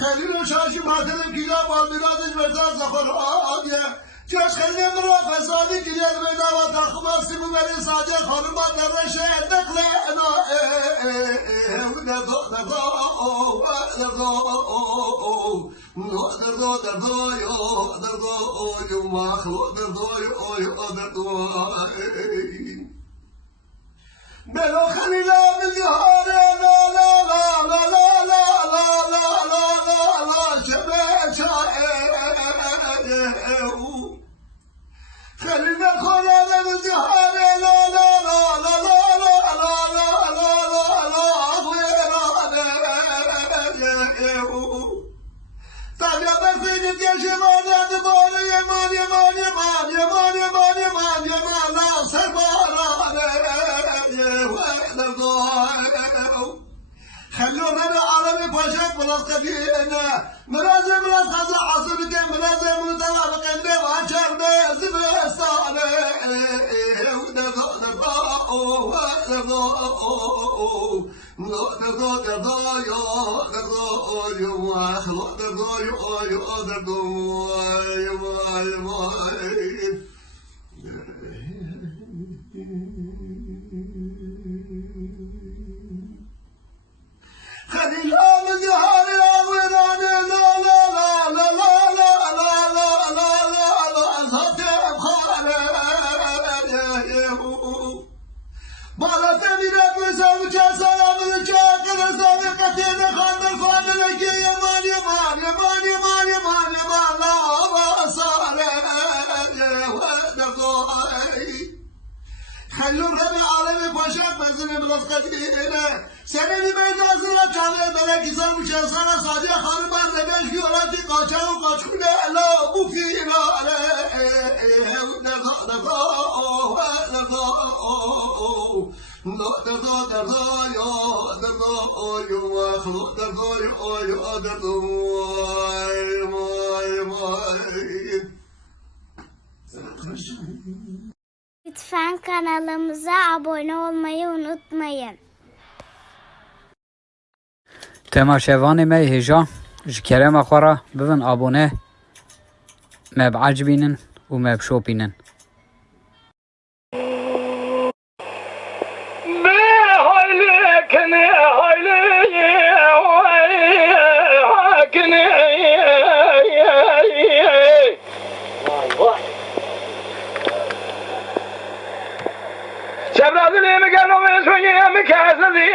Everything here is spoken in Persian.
خليل شاشي ماتن كلا بالبلاد المرتاز خرابية جاش خلي مرا فسادي كلا الميدا وتخمس بمري ساجة خربا درشة دخلة أنا ودردو بلو خليلا بالجهار لا لا لا لا لا لا لا لا لا لا شباب خلينا خويا بالجهار لا لا لا لا لا لا لا لا طب يا بسيط يا شباب يا دبار يا مان يا مان يا مان يا مان يا مان يا مان يا مان لا سبارة خلونا العربي باشا بلاس قدينا مرازم راس هذا عصر كم مرازم متوافق اللي واشر بزم الصالح خلي الآن الجهار الأولان لا لا لا لا لا لا لا لا لا لا لا الخطيب خالد بالا تمير بزاف جسام الجاكر سابقتين خالد الفاضل يمان يمان يمان يمان يمان يمان لا صالح خلوا الربع عربي باشا بنزل بلاس قدينا سنة بيدا زلا چاله بلکه زن شسنا ساجی خانمان نگاش یوراتی قاچا و قاچونه لا بوفینا Lütfen kanalımıza abone olmayı unutmayın. تماشاواني مي هجا جكرم أخورا بفن أبونه ما بعجبينن وما بشوبينن شباب اللي مكانوا من شوية مكاسدي